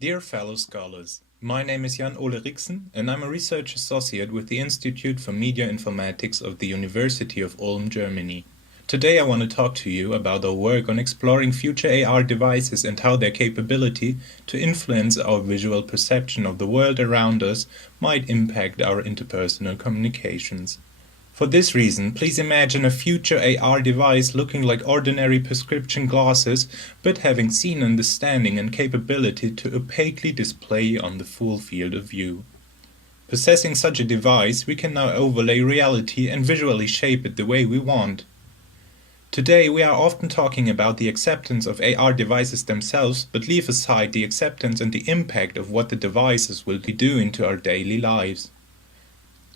Dear fellow scholars, my name is Jan-Ole Rixen and I'm a research associate with the Institute for Media Informatics of the University of Ulm, Germany. Today I want to talk to you about our work on exploring future AR devices and how their capability to influence our visual perception of the world around us might impact our interpersonal communications. For this reason, please imagine a future AR device looking like ordinary prescription glasses, but having scene understanding and capability to opaquely display on the full field of view. Possessing such a device, we can now overlay reality and visually shape it the way we want. Today we are often talking about the acceptance of AR devices themselves, but leave aside the acceptance and the impact of what the devices will be doing to our daily lives.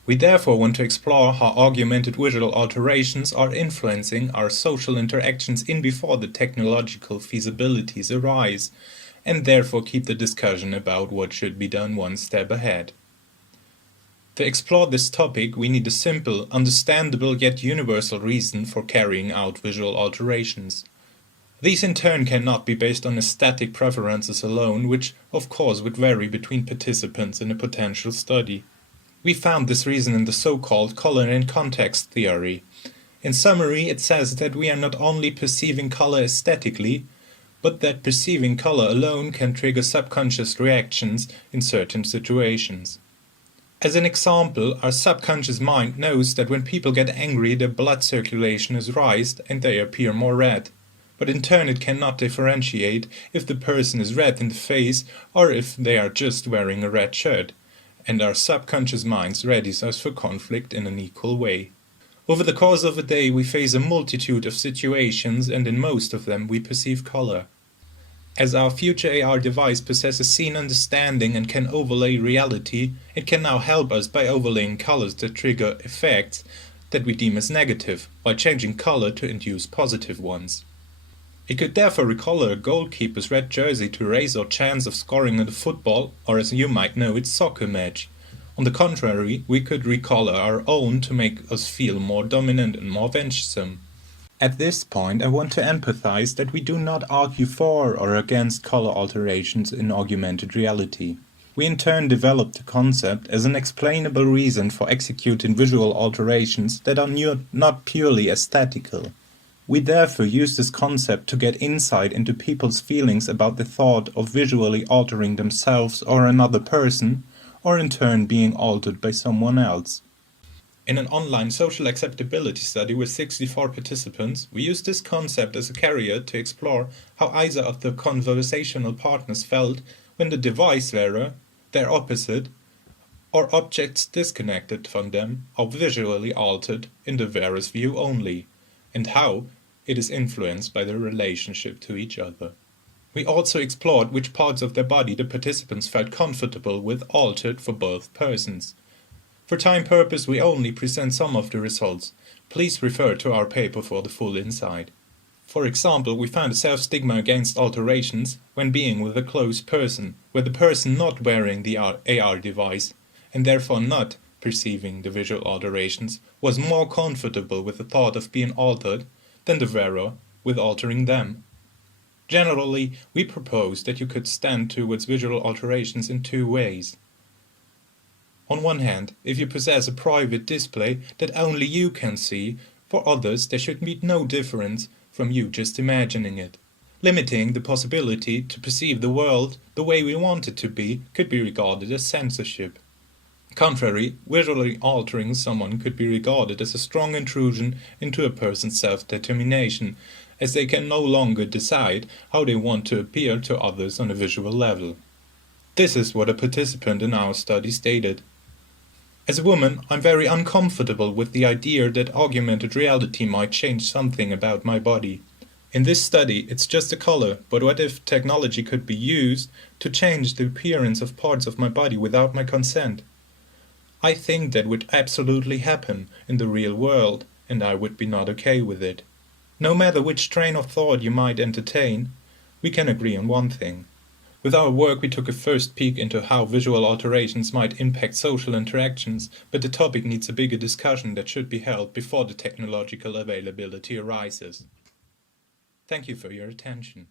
We therefore want to explore how augmented visual alterations are influencing our social interactions in before the technological feasibilities arise, and therefore keep the discussion about what should be done one step ahead. To explore this topic, we need a simple, understandable yet universal reason for carrying out visual alterations. These in turn cannot be based on aesthetic preferences alone, which of course would vary between participants in a potential study. We found this reason in the so-called color and context theory. In summary, it says that we are not only perceiving color aesthetically, but that perceiving color alone can trigger subconscious reactions in certain situations. As an example, our subconscious mind knows that when people get angry, their blood circulation is raised and they appear more red. But in turn it cannot differentiate if the person is red in the face or if they are just wearing a red shirt. And our subconscious minds readies us for conflict in an equal way. Over the course of a day we face a multitude of situations and in most of them we perceive color. As our future AR device possesses scene understanding and can overlay reality, it can now help us by overlaying colors that trigger effects that we deem as negative, while changing color to induce positive ones. It could therefore recolor a goalkeeper's red jersey to raise our chance of scoring in a football, or as you might know, its soccer match. On the contrary, we could recolor our own to make us feel more dominant and more venturesome. At this point, I want to empathize that we do not argue for or against color alterations in augmented reality. We in turn developed the concept as an explainable reason for executing visual alterations that are not purely aesthetical. We therefore use this concept to get insight into people's feelings about the thought of visually altering themselves or another person, or in turn being altered by someone else. In an online social acceptability study with 64 participants, we used this concept as a carrier to explore how either of the conversational partners felt when the device wearer, their opposite, or objects disconnected from them are visually altered in the wearer's view only, and how it is influenced by their relationship to each other. We also explored which parts of their body the participants felt comfortable with altered for both persons. For time purpose, we only present some of the results. Please refer to our paper for the full insight. For example, we found a self-stigma against alterations when being with a close person, where the person not wearing the AR device, and therefore not perceiving the visual alterations, was more comfortable with the thought of being altered than the wearer with altering them. Generally, we propose that you could stand towards visual alterations in two ways. On one hand, if you possess a private display that only you can see, for others there should be no difference from you just imagining it. Limiting the possibility to perceive the world the way we want it to be could be regarded as censorship. Contrary, visually altering someone could be regarded as a strong intrusion into a person's self-determination, as they can no longer decide how they want to appear to others on a visual level. This is what a participant in our study stated. As a woman, I'm very uncomfortable with the idea that augmented reality might change something about my body. In this study, it's just a color, but what if technology could be used to change the appearance of parts of my body without my consent? I think that would absolutely happen in the real world, and I would be not okay with it. No matter which train of thought you might entertain, we can agree on one thing. With our work we took a first peek into how visual alterations might impact social interactions, but the topic needs a bigger discussion that should be held before the technological availability arises. Thank you for your attention.